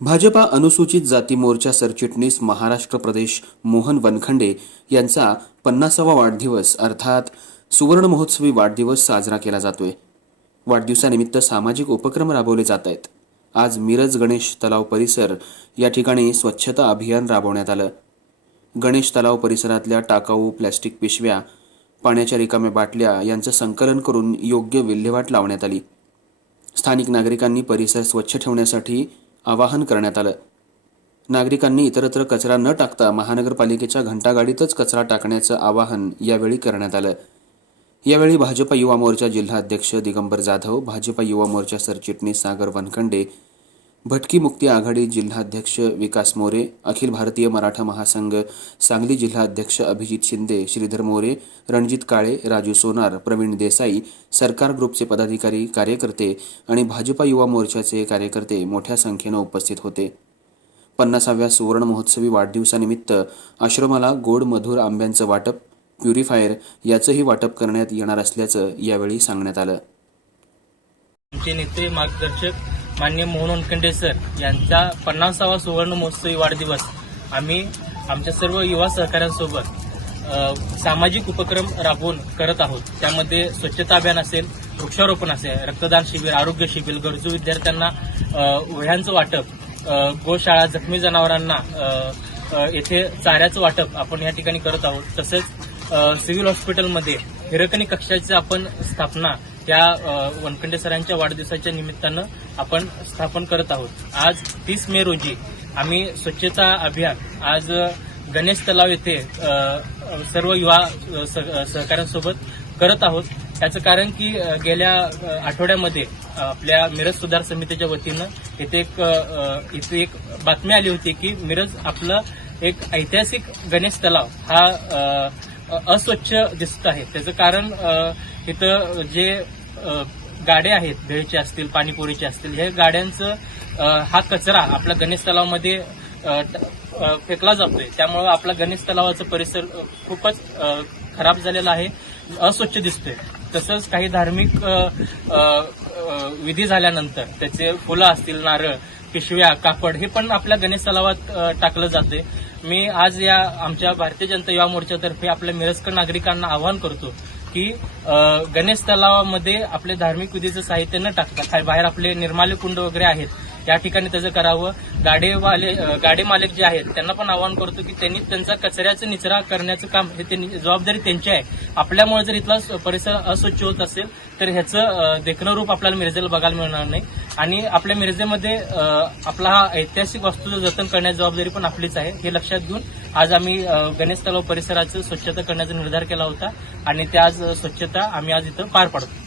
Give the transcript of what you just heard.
भाजपा अनुसूचित जाती मोर्चा सरचिटणीस महाराष्ट्र प्रदेश मोहन वनखंडे यांचा 50वा वाढदिवस अर्थात सुवर्ण महोत्सवी वाढदिवस साजरा केला जातोय। वाढदिवसानिमित्त सामाजिक उपक्रम राबवले जात आहेत। आज मिरज गणेश तलाव परिसर या ठिकाणी स्वच्छता अभियान राबवण्यात आलं। गणेश तलाव परिसरातल्या टाकाऊ प्लास्टिक पिशव्या, पाण्याच्या रिकाम्या बाटल्या यांचं संकलन करून योग्य विल्हेवाट लावण्यात आली। स्थानिक नागरिकांनी परिसर स्वच्छ ठेवण्यासाठी आवाहन करण्यात आलं। नागरिकांनी इतरत्र कचरा न टाकता महानगरपालिकेच्या घंटागाडीतच कचरा टाकण्याचं आवाहन यावेळी करण्यात आलं। यावेळी भाजपा युवा मोर्चा जिल्हा अध्यक्ष दिगंबर जाधव, भाजपा युवा मोर्चा सरचिटणीस सागर वनखंडे, भटकी मुक्ती आघाडी जिल्हाध्यक्ष विकास मोरे, अखिल भारतीय मराठा महासंघ सांगली जिल्हा अध्यक्ष अभिजित शिंदे, श्रीधर मोरे, रणजित काळे, राजू सोनार, प्रवीण देसाई, सरकार ग्रुपचे पदाधिकारी, कार्यकर्ते आणि भाजपा युवा मोर्चाचे कार्यकर्ते मोठ्या संख्येने उपस्थित होते। 50व्या सुवर्ण महोत्सवी वाढदिवसानिमित्त आश्रमाला गोड मधुर आंब्यांचं वाटप, प्युरिफायर याचंही वाटप करण्यात येणार असल्याचं यावेळी सांगण्यात आलं। आमचे नेते मार्गदर्शक माननीय मोहन वनखंडे सर यांचा 50वा सुवर्ण महोत्सवी वाढदिवस आम्ही आमच्या सर्व युवा सहकाऱ्यांसोबत सामाजिक उपक्रम राबवून करत आहोत। त्यामध्ये स्वच्छता अभियान असेल, वृक्षारोपण असेल, रक्तदान शिबिर, आरोग्य शिबिर, गरजू विद्यार्थ्यांना वह्यांचं वाटप, गोशाळा, जखमी जनावरांना येथे चाऱ्याचं वाटप आपण या ठिकाणी करत आहोत। तसेच सिव्हिल हॉस्पिटलमध्ये हिरकणी कक्षाची आपण स्थापना त्या वनखंडे सरांच्या वाढदिवसाच्या निमित्तानं आपण स्थापन करत आहोत। आज 30 मे रोजी आम्ही स्वच्छता अभियान आज गणेश तलाव येथे सर्व युवा सहकाऱ्यांसोबत करत आहोत। याचं कारण की गेल्या आठवड्यामध्ये आपल्या मिरज सुधार समितीच्या वतीनं इथे एक बातमी आली होती की मिरज आपलं एक ऐतिहासिक गणेश तलाव हा अस्वच्छ दिसत आहे। त्याचं कारण इथं जे गाड्या आहेत, भेळचे असतील, पाणीपुरीचे असतील, हे गाड्यांचं हा कचरा आपल्या गणेश तलावामध्ये फेकला जातोय। त्यामुळे आपला गणेश तलावाचा परिसर खूपच खराब झालेला आहे, अस्वच्छ दिसतोय। तसंच काही धार्मिक विधी झाल्यानंतर त्याचे फुलं असतील, नारळ, पिशव्या, कापड हे पण आपल्या गणेश तलावात टाकलं जाते। मी आज या आमच्या भारतीय जनता युवा मोर्चातर्फे आपल्या मिरजकर नागरिकांना आवाहन करतो की गणेश तलावामध्ये आपले धार्मिक विधीचं साहित्य न टाकता बाहेर आपले निर्माल्य कुंड वगैरे आहेत या ठिकाणी त्याचं करावं। गाडे मालक जे आहेत त्यांना पण आवाहन करतो की त्यांनी त्यांचा कचऱ्याचं निचरा करण्याचं काम हे जबाबदारी त्यांची आहे। आपल्यामुळे जर इथला परिसर अस्वच्छ होत असेल तर ह्याचं देखणं रूप आपल्याला मिरजेला बघायला मिळणार नाही आणि आपल्या मिरजेमध्ये आपला हा ऐतिहासिक वास्तूचं जतन करण्याची जबाबदारी पण आपलीच आहे। हे लक्षात घेऊन आज आम्ही गणेश तलाव परिसराचं स्वच्छता करण्याचा निर्धार केला होता आणि त्या आज स्वच्छता आम्ही आज इथं पार पाडतो।